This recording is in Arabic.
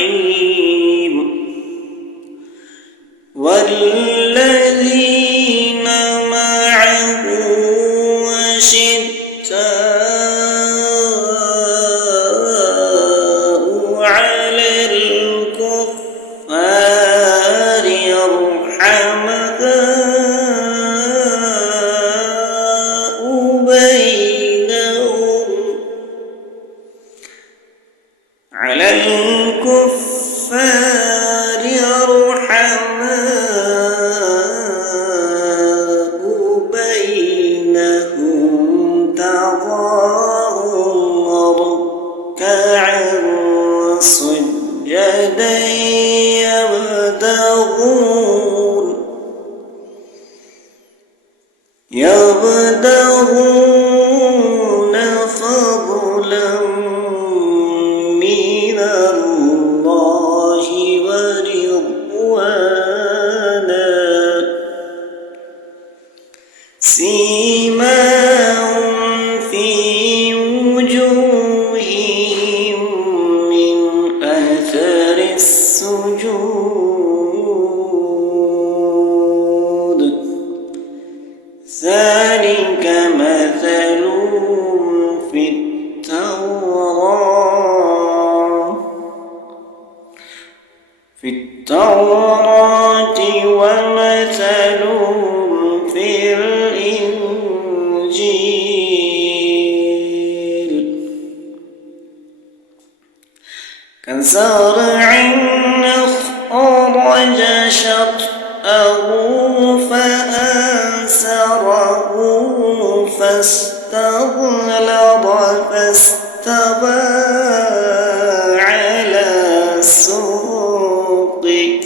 الرحيم والذين معه أشداء على الكفار رحماء بينهم على الكفار رحماء بينهم تراهم ركعا سجدا يبتغون فضلا من الله ورضوانا سيماهم في وجوههم من أثر السجود ذلك مثلهم في التوراة ومثلهم في الإنجيل كزرع أخرج شطأه فآزره فاستغلظ فاستوى على سوقه